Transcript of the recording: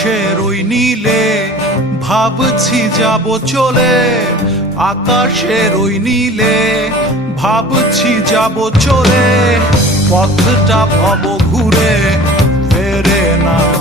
আকাশের ওই নীলে ভাবছি যাব চলে, আকাশের ওই নীলে ভাবছি যাব চলে, পথটা ভব ঘুরে ফেরে না।